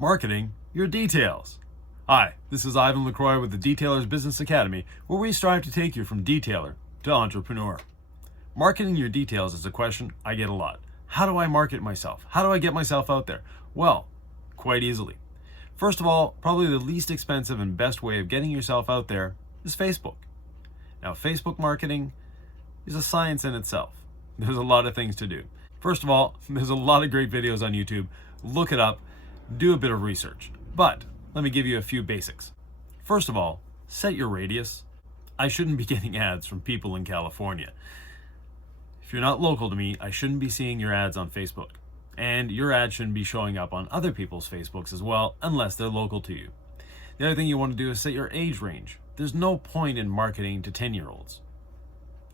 marketing your details. Hi, this is Yvan Lacroix with the Detailer's Business Academy, where we strive to take you from detailer to entrepreneur. Marketing your details is a question I get a lot. How do I market myself? How do I get myself out there? Well, quite easily. First of all, probably the least expensive and best way of getting yourself out there is Facebook. Now, Facebook marketing is a science in itself. There's a lot of things to do. First of all, there's a lot of great videos on YouTube. Look it up, do a bit of research. But let me give you a few basics. First of all, set your radius. I shouldn't be getting ads from people in California. If you're not local to me, I shouldn't be seeing your ads on Facebook. And your ad shouldn't be showing up on other people's Facebooks as well, unless they're local to you. The other thing you want to do is set your age range. There's no point in marketing to 10-year-olds.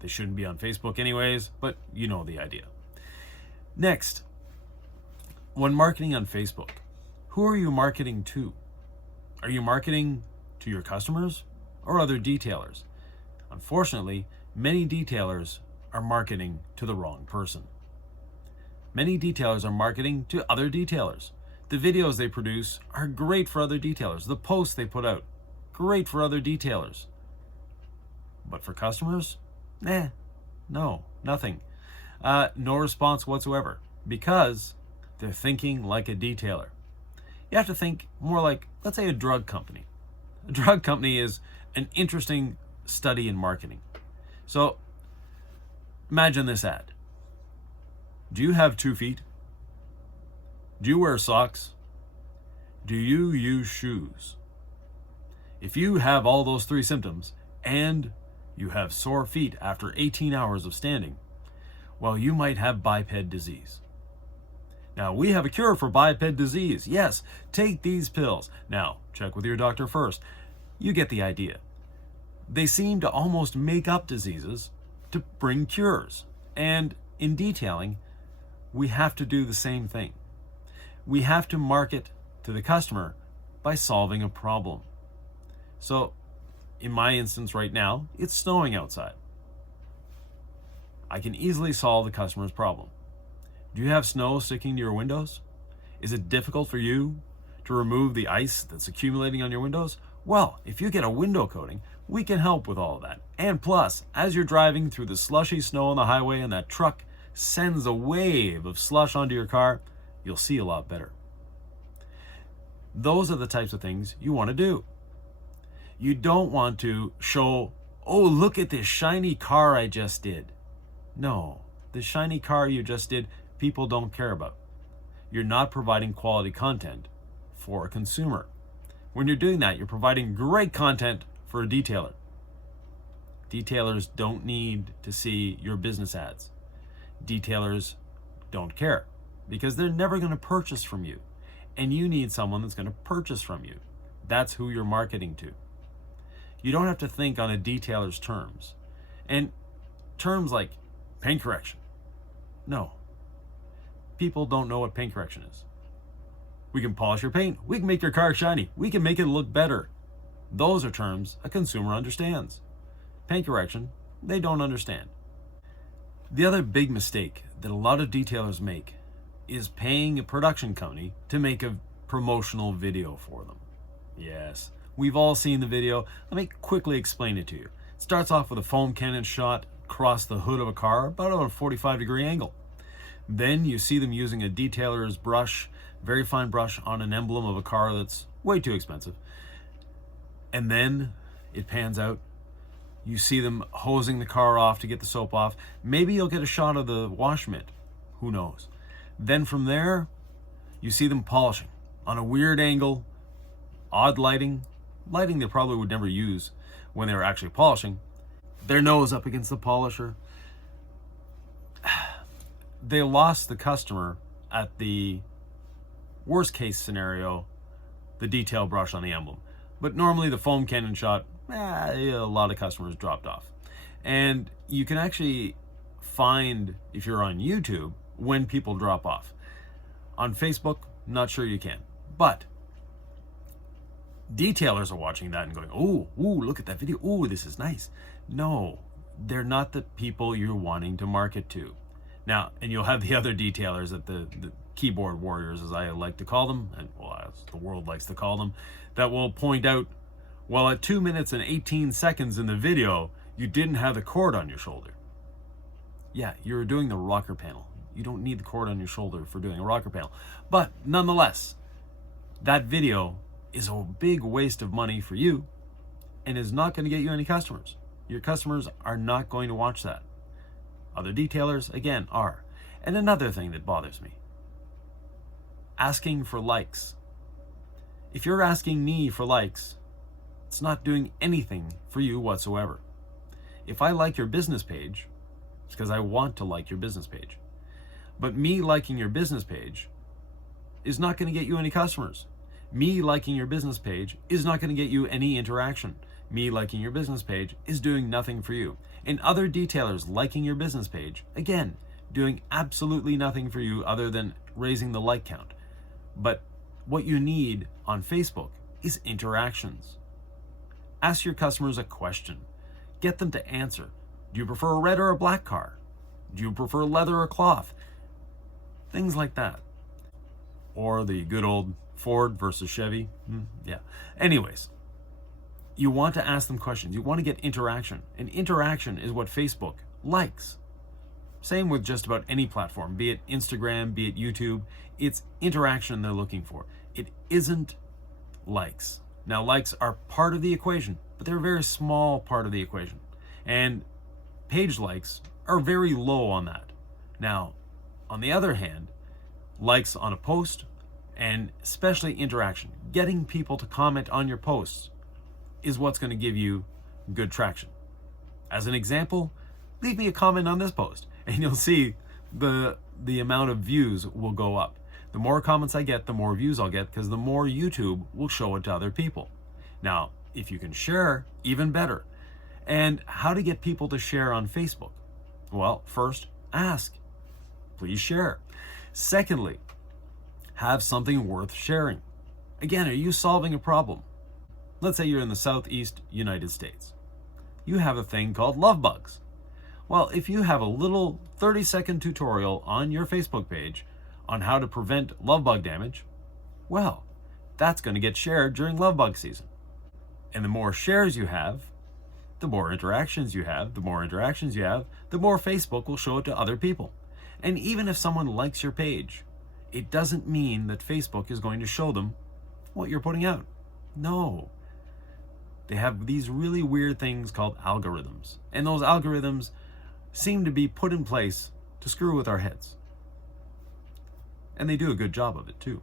They shouldn't be on Facebook anyways, but you know the idea. Next, when marketing on Facebook, who are you marketing to? Are you marketing to your customers or other detailers? Unfortunately, many detailers are marketing to the wrong person. Many detailers are marketing to other detailers. The videos they produce are great for other detailers. The posts they put out, great for other detailers. But for customers, no, nothing. No response whatsoever, because they're thinking like a detailer. You have to think more like, let's say, a drug company. A drug company is an interesting study in marketing. So imagine this ad. Do you have 2 feet? Do you wear socks? Do you use shoes? If you have all those 3 symptoms and you have sore feet after 18 hours of standing, well, you might have biped disease. Now, we have a cure for biped disease. Yes, take these pills. Now, check with your doctor first. You get the idea. They seem to almost make up diseases to bring cures. And in detailing, we have to do the same thing. We have to market to the customer by solving a problem. So, in my instance right now, it's snowing outside. I can easily solve the customer's problem. Do you have snow sticking to your windows? Is it difficult for you to remove the ice that's accumulating on your windows? Well, if you get a window coating, we can help with all of that. And plus, as you're driving through the slushy snow on the highway and that truck sends a wave of slush onto your car, you'll see a lot better. Those are the types of things you want to do. You don't want to show, oh, look at this shiny car I just did. No, the shiny car you just did, people don't care about. You're not providing quality content for a consumer. When you're doing that, you're providing great content for a detailer. Detailers don't need to see your business ads. Detailers don't care because they're never going to purchase from you. And you need someone that's going to purchase from you. That's who you're marketing to. You don't have to think on a detailer's terms. And terms like paint correction. No. People don't know what paint correction is. We can polish your paint. We can make your car shiny. We can make it look better. Those are terms a consumer understands. Paint correction, they don't understand. The other big mistake that a lot of detailers make is paying a production company to make a promotional video for them. Yes, we've all seen the video. Let me quickly explain it to you. It starts off with a foam cannon shot across the hood of a car, about a 45-degree angle. Then you see them using a detailer's brush, very fine brush, on an emblem of a car that's way too expensive. And then it pans out. You see them hosing the car off to get the soap off. Maybe you'll get a shot of the wash mitt. Who knows? Then from there, you see them polishing on a weird angle, odd lighting they probably would never use when they were actually polishing. Their nose up against the polisher. They lost the customer at the worst case scenario, the detail brush on the emblem. But normally the foam cannon shot, a lot of customers dropped off. And you can actually find, if you're on YouTube, when people drop off. On Facebook, not sure you can. But detailers are watching that and going, ooh, look at that video. Ooh, this is nice. No, they're not the people you're wanting to market to. Now, and you'll have the other detailers, at the keyboard warriors, as I like to call them, and well, as the world likes to call them, that will point out, well, at 2 minutes and 18 seconds in the video, you didn't have the cord on your shoulder. Yeah, you're doing the rocker panel. You don't need the cord on your shoulder for doing a rocker panel. But nonetheless, that video is a big waste of money for you and is not going to get you any customers. Your customers are not going to watch that. Other detailers, again, are. And another thing that bothers me, asking for likes. If you're asking me for likes, it's not doing anything for you whatsoever. If I like your business page, it's because I want to like your business page. But me liking your business page is not going to get you any customers. Me liking your business page is not going to get you any interaction. Me liking your business page is doing nothing for you. And other detailers liking your business page, again, doing absolutely nothing for you other than raising the like count. But what you need on Facebook is interactions. Ask your customers a question. Get them to answer. Do you prefer a red or a black car? Do you prefer leather or cloth? Things like that. Or the good old Ford versus Chevy. Yeah. Anyways, you want to ask them questions. You want to get interaction. And interaction is what Facebook likes. Same with just about any platform, be it Instagram, be it YouTube. It's interaction they're looking for. It isn't likes. Now, likes are part of the equation, but they're a very small part of the equation. And page likes are very low on that. Now, on the other hand, likes on a post, and especially interaction, getting people to comment on your posts, is what's going to give you good traction. As an example, leave me a comment on this post, and you'll see the amount of views will go up. The more comments I get, the more views I'll get, because the more YouTube will show it to other people. Now, if you can share, even better. And how to get people to share on Facebook? Well, first, ask. Please share. Secondly, have something worth sharing. Again, are you solving a problem? Let's say you're in the Southeast United States. You have a thing called love bugs. Well, if you have a little 30-second tutorial on your Facebook page on how to prevent love bug damage, well, that's going to get shared during love bug season. And the more shares you have, the more interactions you have. The more interactions you have, the more Facebook will show it to other people. And even if someone likes your page, it doesn't mean that Facebook is going to show them what you're putting out. No. They have these really weird things called algorithms. And those algorithms seem to be put in place to screw with our heads. And they do a good job of it too.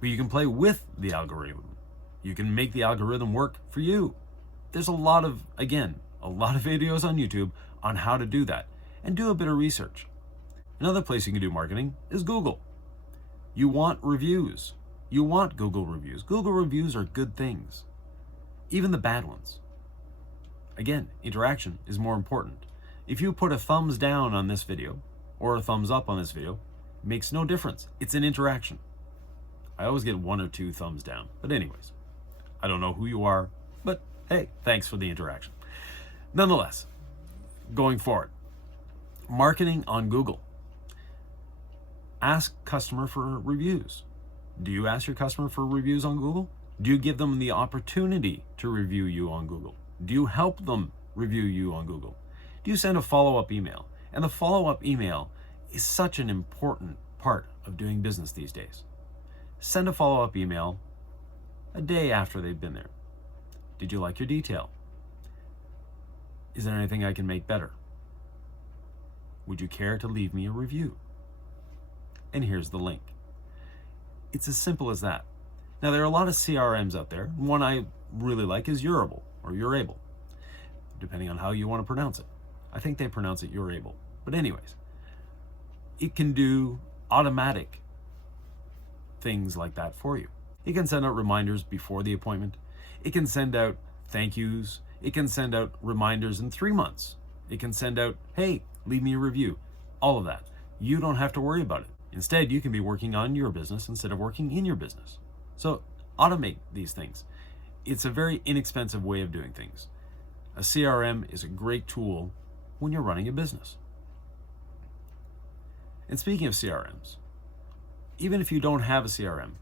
But you can play with the algorithm. You can make the algorithm work for you. There's a lot of videos on YouTube on how to do that. And do a bit of research. Another place you can do marketing is Google. You want reviews. You want Google reviews. Google reviews are good things. Even the bad ones. Again, interaction is more important. If you put a thumbs down on this video or a thumbs up on this video, it makes no difference. It's an interaction. I always get 1 or 2 thumbs down. But anyways, I don't know who you are, but hey, thanks for the interaction. Nonetheless, going forward, marketing on Google. Ask customer for reviews. Do you ask your customer for reviews on Google? Do you give them the opportunity to review you on Google? Do you help them review you on Google? Do you send a follow-up email? And the follow-up email is such an important part of doing business these days. Send a follow-up email a day after they've been there. Did you like your detail? Is there anything I can make better? Would you care to leave me a review? And here's the link. It's as simple as that. Now, there are a lot of CRMs out there. One I really like is Urable, or Urable, depending on how you want to pronounce it. I think they pronounce it Urable. But anyways, it can do automatic things like that for you. It can send out reminders before the appointment. It can send out thank yous. It can send out reminders in 3 months. It can send out, hey, leave me a review. All of that. You don't have to worry about it. Instead, you can be working on your business instead of working in your business. So automate these things. It's a very inexpensive way of doing things. A CRM is a great tool when you're running a business. And speaking of CRMs, even if you don't have a CRM,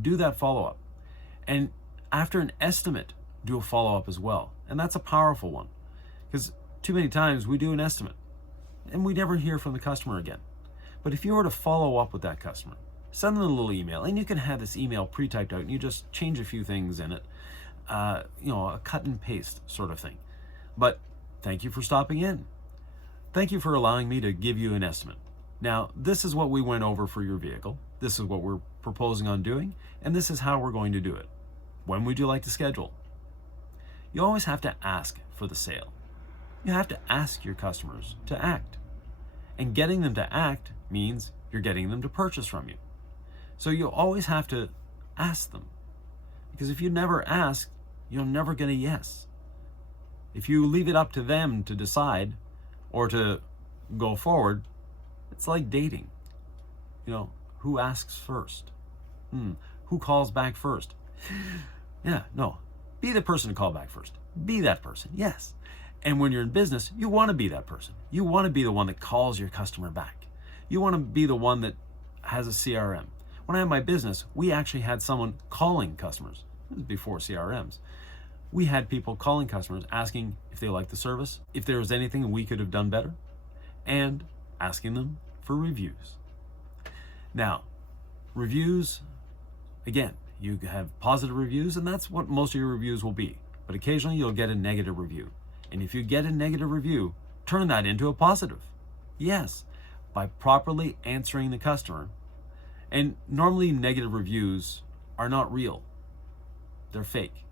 do that follow-up. And after an estimate, do a follow-up as well. And that's a powerful one, because too many times we do an estimate and we never hear from the customer again. But if you were to follow up with that customer, send them a little email, and you can have this email pre-typed out and you just change a few things in it, a cut and paste sort of thing. But thank you for stopping in. Thank you for allowing me to give you an estimate. Now, this is what we went over for your vehicle. This is what we're proposing on doing, and this is how we're going to do it. When would you like to schedule? You always have to ask for the sale. You have to ask your customers to act. And getting them to act means you're getting them to purchase from you. So you always have to ask them. Because if you never ask, you'll never get a yes. If you leave it up to them to decide or to go forward, it's like dating. Who asks first? Who calls back first? Yeah, no. Be the person to call back first. Be that person, yes. And when you're in business, you want to be that person. You want to be the one that calls your customer back. You want to be the one that has a CRM. When I had my business, we actually had someone calling customers. This was before CRMs. We had people calling customers, asking if they liked the service, if there was anything we could have done better, and asking them for reviews. Now, reviews, again, you have positive reviews, and that's what most of your reviews will be. But occasionally you'll get a negative review. And if you get a negative review, turn that into a positive. Yes, by properly answering the customer. And normally negative reviews are not real. They're fake.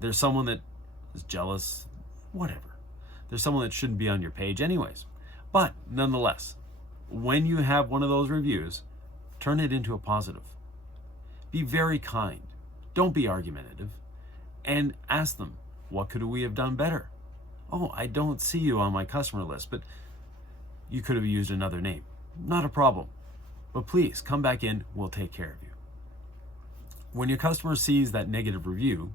There's someone that is jealous, whatever. There's someone that shouldn't be on your page anyways. But nonetheless, when you have one of those reviews, turn it into a positive. Be very kind. Don't be argumentative. And ask them, what could we have done better? Oh, I don't see you on my customer list, but you could have used another name. Not a problem. But please come back in, we'll take care of you. When your customer sees that negative review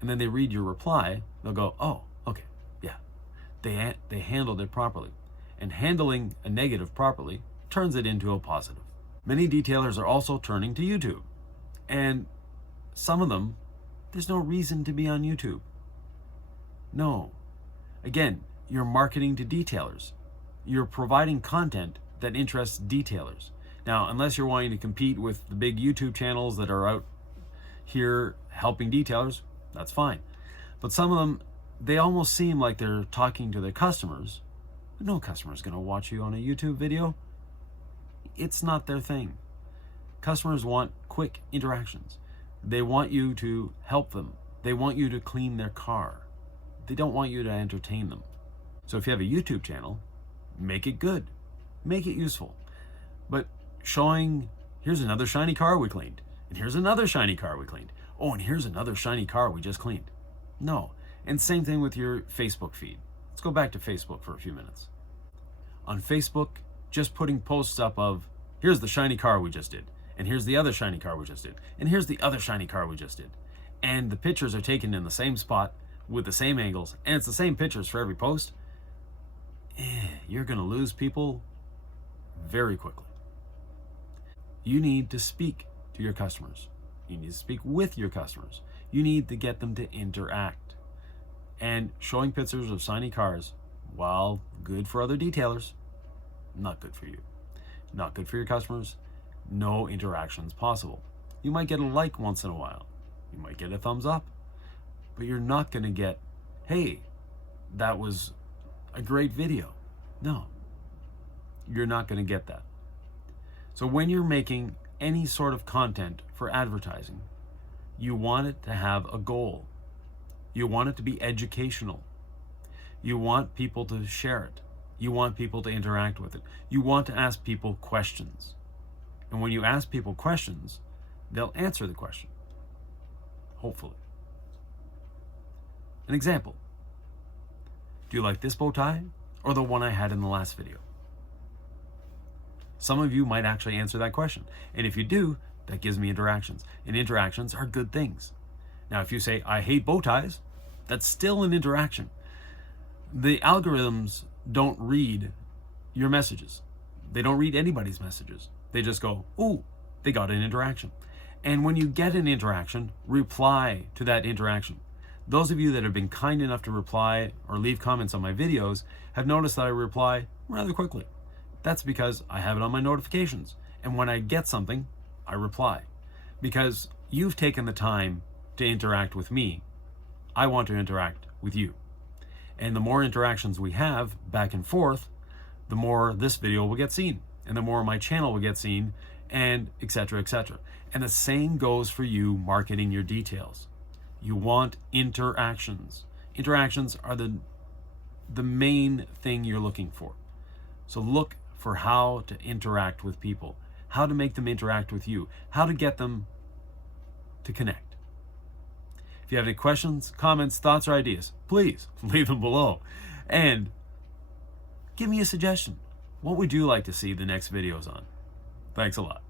and then they read your reply, they'll go, oh, okay, yeah. They handled it properly. And handling a negative properly turns it into a positive. Many detailers are also turning to YouTube. And some of them, there's no reason to be on YouTube. No. Again, you're marketing to detailers. You're providing content that interests detailers. Now, unless you're wanting to compete with the big YouTube channels that are out here helping detailers, that's fine. But some of them, they almost seem like they're talking to their customers. But no customer is going to watch you on a YouTube video. It's not their thing. Customers want quick interactions. They want you to help them. They want you to clean their car. They don't want you to entertain them. So if you have a YouTube channel, make it good. Make it useful. But showing, here's another shiny car we cleaned. And here's another shiny car we cleaned. Oh, and here's another shiny car we just cleaned. No. And same thing with your Facebook feed. Let's go back to Facebook for a few minutes. On Facebook, just putting posts up of, here's the shiny car we just did. And here's the other shiny car we just did. And here's the other shiny car we just did. And the pictures are taken in the same spot with the same angles. And it's the same pictures for every post. You're going to lose people very quickly. You need to speak to your customers. You need to speak with your customers. You need to get them to interact. And showing pictures of shiny cars, while good for other detailers, not good for you. Not good for your customers. No interactions possible. You might get a like once in a while. You might get a thumbs up. But you're not going to get, hey, that was a great video. No. You're not going to get that. So when you're making any sort of content for advertising, you want it to have a goal. You want it to be educational. You want people to share it. You want people to interact with it. You want to ask people questions. And when you ask people questions, they'll answer the question. Hopefully. An example. Do you like this bow tie or the one I had in the last video? Some of you might actually answer that question. And if you do, that gives me interactions. And interactions are good things. Now, if you say, I hate bow ties, that's still an interaction. The algorithms don't read your messages. They don't read anybody's messages. They just go, ooh, they got an interaction. And when you get an interaction, reply to that interaction. Those of you that have been kind enough to reply or leave comments on my videos have noticed that I reply rather quickly. That's because I have it on my notifications. And when I get something, I reply. Because you've taken the time to interact with me, I want to interact with you. And the more interactions we have back and forth, the more this video will get seen, and the more my channel will get seen, and etc., etc. And the same goes for you marketing your details. You want interactions. Interactions are the main thing you're looking for. So look for how to interact with people, how to make them interact with you, how to get them to connect. If you have any questions, comments, thoughts, or ideas, please leave them below. And give me a suggestion. What would you like to see the next videos on? Thanks a lot.